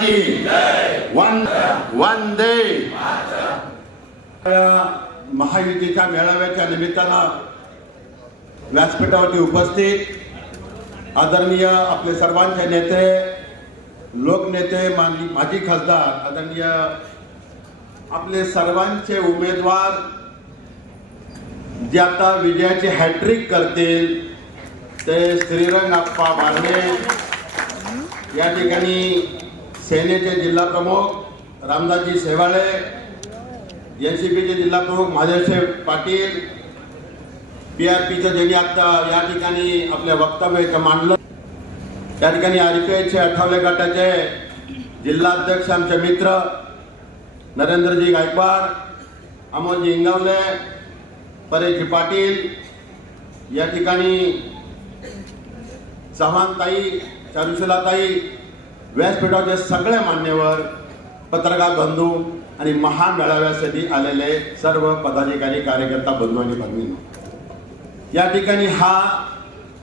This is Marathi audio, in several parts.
की वंदे महायुतीच्या मेळाव्याच्या निमित्तानं व्यासपीठावरती उपस्थित आदरणीय आपले सर्वांचे नेते, लोकनेते, माजी खासदार, आदरणीय आपले सर्वांचे उमेदवार जे आता विजयाची हॅट्रिक करतील ते श्रीरंग आप्पा बारणे, या ठिकाणी सेनेचे जिल्हा प्रमुख रामदासजी शेवाळे, एनसीपीचे जिल्हा प्रमुख महादेवसाहेब पाटील, पीआरपीचे ज्यांनी आता या ठिकाणी आपल्या वक्तव्य मांडलं, त्या ठिकाणी आरपीआयचे आठवले गटाचे जिल्हाध्यक्ष आमचे मित्र नरेंद्रजी गायकवाड, अमोलजी इंगवले, परेशजी पाटील, या ठिकाणी चव्हाणताई, चारुशिलाताई, व्यासपीठाचे सगळे मान्यवर, पत्रकार बंधू आणि महामेळाव्यासाठी आलेले सर्व पदाधिकारी, कार्यकर्ता बंधू आणि भगिनी, या ठिकाणी हा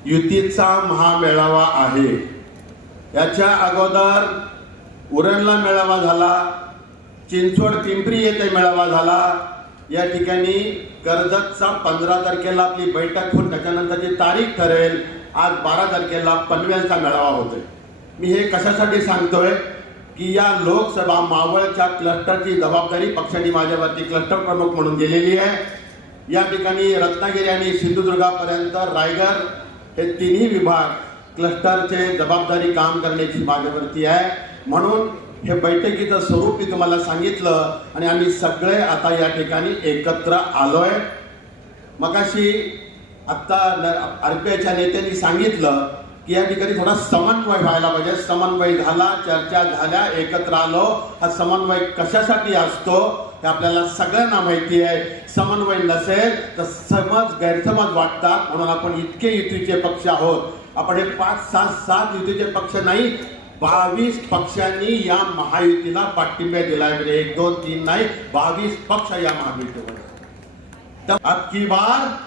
युतीचा महामेळावा आहे। याच्या अगोदर उरणला मेळावा झाला, चिंचवड पिंपरी येथे मेळावा झाला, या ठिकाणी कर्जतचा 15 तारखेला आपली बैठक होऊन त्याच्यानंतरची तारीख ठरेल। आज 12 तारखेला पनवेलचा मेळावा होतोय। मी हे कशासाठी सांगतोय की या लोकसभा मावळच्या क्लस्टरची जबाबदारी पक्षाने माझ्यावरती क्लस्टर प्रमुख म्हणून दिलेली आहे। या ठिकाणी रत्नागिरी आणि सिंधुदुर्गापर्यंत रायगड हे तिन्ही विभाग क्लस्टरचे जबाबदारी काम करण्याची माझ्यावरती आहे। म्हणून हे बैठकीचं स्वरूप मी तुम्हाला सांगितलं आणि आम्ही सगळे आता या ठिकाणी एकत्र आलोय। मगाशी आता आरपीआयच्या नेत्यांनी सांगितलं की या ठिकाणी थोडा समन्वय व्हायला पाहिजे। समन्वय झाला, चर्चा झाल्या, एकत्र आलो। हा समन्वय कशासाठी असतो हे आपल्याला सगळ्यांना माहिती आहे। समन्वय नसेल तर गैरसमज वाटतात, म्हणून आपण इतके युतीचे पक्ष आहोत। आपण हे 5, 6, 7 युतीचे पक्ष नाही, 22 पक्षांनी या महायुतीला पाठिंबा दिलाय। म्हणजे 1, 2, 3 नाही, 22 पक्ष या महायुतीवर। तर अबकी बार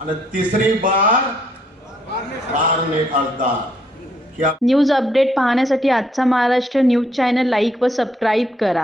आणि तिसरी बार बारणे खासदार। न्यूज अपडेट पाहण्यासाठी आजचा महाराष्ट्र न्यूज चॅनल लाईक व सबस्क्राईब करा।